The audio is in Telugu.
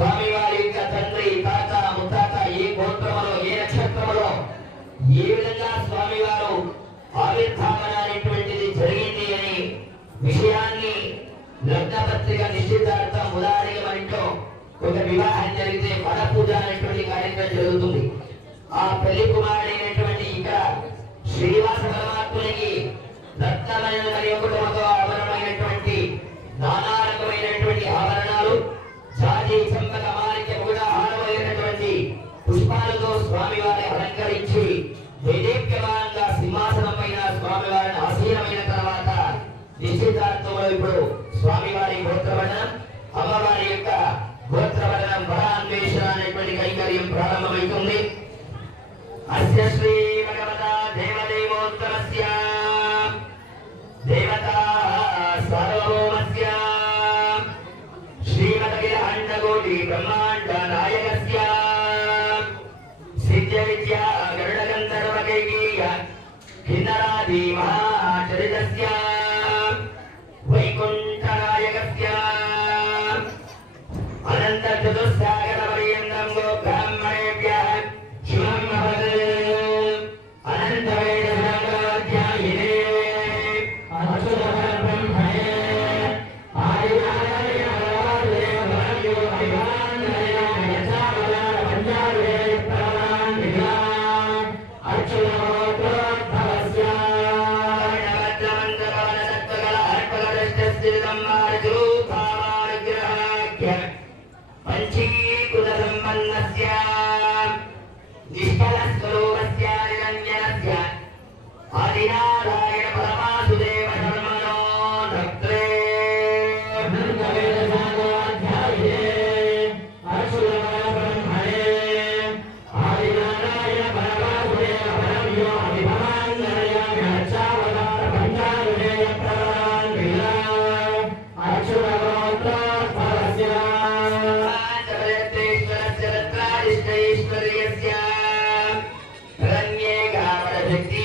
స్వామి వారి యొక్క తండ్రి తాత ముత్తాత ఏ గోత్రములో ఏ నక్షత్రములో ఏ విధంగా స్వామి వారు ఆవిర్భావన అనేటువంటిది జరిగింది అని విషయాన్ని లగ్నపత్రిక నిశ్చితార్థం ఉదాహరణగా మనతో ఒక వివాహం జరిగితే వడ పూజ అనేటువంటి కార్యక్రమం జరుగుతుంది. ఆ పెళ్లి కుమారుడైనటువంటి ఇక్కడ శ్రీనివాస పరమాత్మునికి రత్నమైన మరియు కుటుంబంతో ఆభరణమైనటువంటి నానా రకమైనటువంటి ఆభరణాలు జాతి చంపక మాలిక కూడా హారమైనటువంటి పుష్పాలతో స్వామివారిని అలంకరించి వైదేక్యమానంగా సింహాసనం పైన స్వామివారిని ఆసీనమైన తర్వాత నిశ్చితార్థంలో ఇప్పుడు స్వామివారి గోత్రవర్ణం అమ్మవారి యొక్క గోత్రవర్ణం వరాన్వేషణ అనేటువంటి కైంకర్యం ప్రారంభమవుతుంది. అస్య శ్రీ భగవత దేవదేవోత్తరస్య దేవతా సార్వభౌమస్య శ్రీమదఖిల అండకోటి బ్రహ్మాండ నాయకస్య సిద్ధ్య విద్యా గరుడ గంధర్వ కైకేయ కిన్నరాది మహాచరితస్య వైకుంఠ నాయకస్య అనంత చతుస్సాగర పర్యంతం గో బ్రాహ్మణేభ్యః శుభం భవతు. అనంత వేద సంగాధ్యాయినే అచ్యుత బ్రహ్మణే ఆదినారాయణ భగవాన్ దేవో అభిమానయ యథావద పంచారుడే ప్రవాన్ విదా అచ్యుత గోత్రోద్భవస్య నవద్రమంత భవన సత్వగల అర్పగదష్టస్థితం మార్జు భావానుగ్రహాఖ్య పంచీకృత సంపన్నస్య నిష్కల స్వరూపస్య నిరంజనస్య ఆదినారాయణ పరమాసుదేవ ధర్మనో భక్త్రే అనంతవేద సాంగాధ్యాయే అచ్యుత బ్రహ్మణే ఆదినారాయణ పరమాసుదేవ పరమయో అభిమానయ యచ్చావతార పంచారుణేయ ప్రవాన్ విదా అచ్యుత గోత్రోద్భవస్య ఈశ్వర్యస్య రన్యేగా పరశక్తి